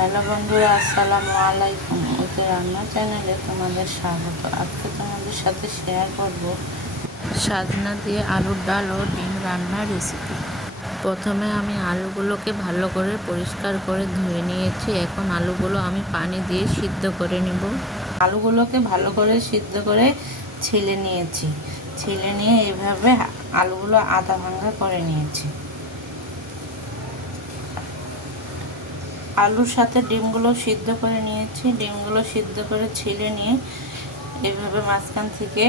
Hello বন্ধুরা, আসসালামু আলাইকুম। ওতে রান্না চ্যানেলে তোমাদের স্বাগত। আজকে তোমাদের সাথে শেয়ার করব সাজনা দিয়ে আলুর ডাল ও ডিম রান্নার রেসিপি। প্রথমে আমি আলুগুলোকে ভালো করে পরিষ্কার করে ধুয়ে নিয়েছি। এখন আলুগুলো আমি পানি দিয়ে সিদ্ধ করে নিব। আলুগুলোকে ভালো করে সিদ্ধ করে ছিলে নিয়েছি। ছিলে নিয়ে এভাবে আলুগুলো আধা ভাঙা করে নিয়েছি। আলুর সাথে ডিমগুলো সিদ্ধ করে নিয়েছি। ডিমগুলো সিদ্ধ করে ছিলে নিয়ে এভাবে মাঝখান থেকে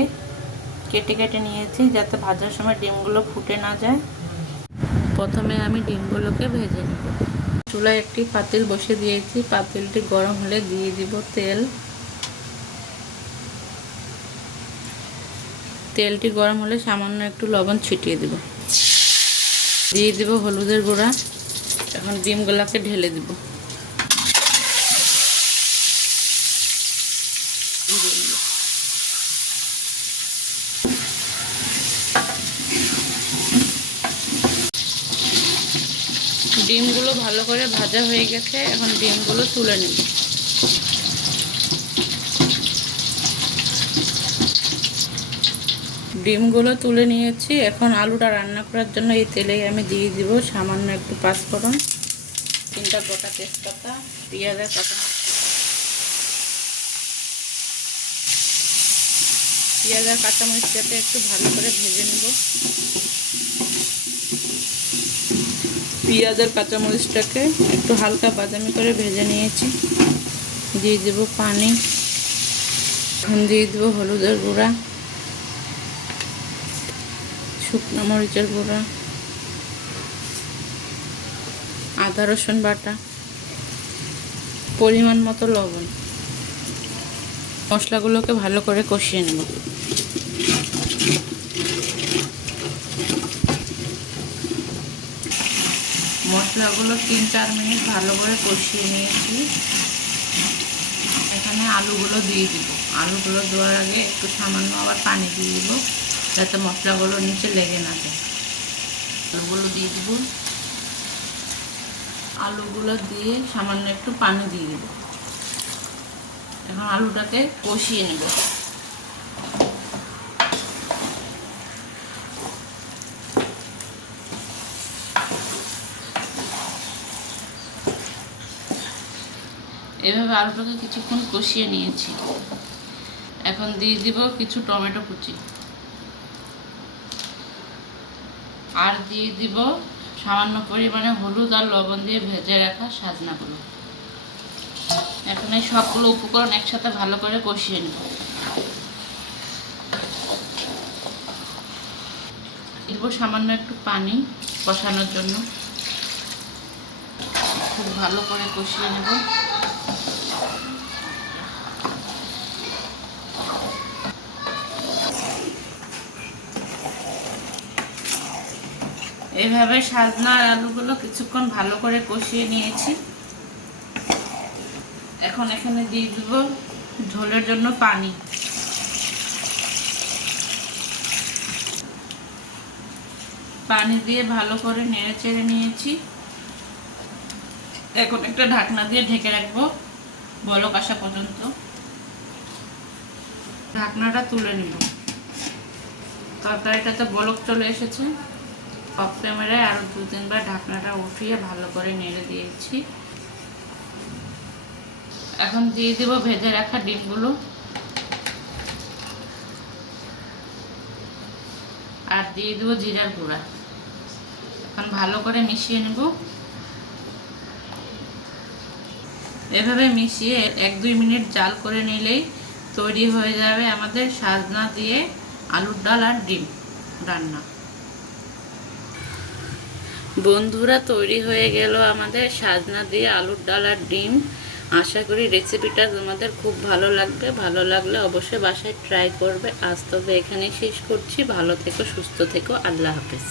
কেটে কেটে নিয়েছি, যাতে ভাজার সময় ডিমগুলো ফুটে না যায়। প্রথমে আমি ডিমগুলোকে ভেজে নেব। চুলায় একটি পাতিল বসিয়ে দিয়েছি। পাতিলটি গরম হলে দিয়ে দিব তেল। তেলটি গরম হলে সামান্য একটু লবণ ছিটিয়ে দিব। দিয়ে দিব হলুদের গুঁড়া। এখন ডিমগুলোকে ঢেলে দিব। ডিমগুলো ভালো করে ভাজা হয়ে গেছে। এখন ডিমগুলো তুলে নেব। ডিমগুলো তুলে নিয়েছি। এখন আলুটা রান্না করার জন্য এই তেলেই আমি দিয়ে দিব সামান্য একটু পাঁচফোড়ন, 3টা গোটা তেজপাতা, পেঁয়াজের কাঁচামরিচটাকে একটু ভালো করে ভেজে নেব। পেঁয়াজের কাঁচামরিচটাকে একটু হালকা বাদামি করে ভেজে নিয়েছি। দিয়ে দেব পানি। এখন দিয়ে দেব হলুদের গুঁড়া, শুকনো মরিচের গুঁড়া, আদা রসুন বাটা, পরিমাণ মতো লবণ। মশলাগুলোকে ভালো করে কষিয়ে নেব। মশলাগুলো 3-4 মিনিট ভালো করে কষিয়ে নিয়েছি। এখানে আলুগুলো দিয়ে দিব। আলুগুলো দেওয়ার আগে একটু সামান্য আবার পানি দিয়ে দিব, যাতে মশলাগুলো নিচে লেগে না যায়। আলুগুলো দিয়ে দিব। আলুগুলো দিয়ে সামান্য একটু পানি দিয়ে দিব। এখন আলুটাকে কষিয়ে নেব। এভাবে আলুটাকে কিছুক্ষণ কষিয়ে নিয়েছি। এখন দিয়ে দিব কিছু টমেটো কুচি, আর দিয়ে দিব সামান্য পরিমাণে হলুদ আর লবণ দিয়ে ভেজে রাখা সাজনাগুলো। এখন এই সবগুলো উপকরণ একসাথে ভালো করে কষিয়ে নেব। দিব সামান্য একটু পানি কষানোর জন্য। খুব ভালো করে কষিয়ে নেব। এইভাবে সাজনা আর আলুগুলো কিছুক্ষণ ভালো করে কষিয়ে নিয়েছি। এখন এখানে দিয়ে দিব ঝোলের জন্য পানি। পানি দিয়ে ভালো করে নেড়ে চেড়ে নিয়েছি। এখন একটা ঢাকনা দিয়ে ঢেকে রাখবো বলক আসা পর্যন্ত। ঢাকনাটা তুলে নিব। তরকারিটাতে বলক চলে এসেছে। অফ ক্যামেরায় আরো 2-3 বার ঢাকনাটা উঠিয়ে ভালো করে নেড়ে দিয়েছি। এখন দিয়ে দেব ভেজে রাখা ডিমগুলো, আর দিয়ে দেব জিরার গুঁড়া। এখন ভালো করে মিশিয়ে নেব। এভাবে মিশিয়ে 1-2 মিনিট জাল করে নিলেই তৈরি হয়ে যাবে আমাদের সাজনা দিয়ে আলুর ডাল আর ডিম রান্না। বন্ধুরা, তৈরি হয়ে গেল আমাদের সাজনা দিয়ে আলুর ডাল আর ডিম। আশা করি রেসিপিটা তোমাদের খুব ভালো লাগবে। ভালো লাগলে অবশ্যই বাসায় ট্রাই করবে। আজ তবে এখানেই শেষ করছি। ভালো থেকো, সুস্থ থেকো। আল্লাহ হাফেজ।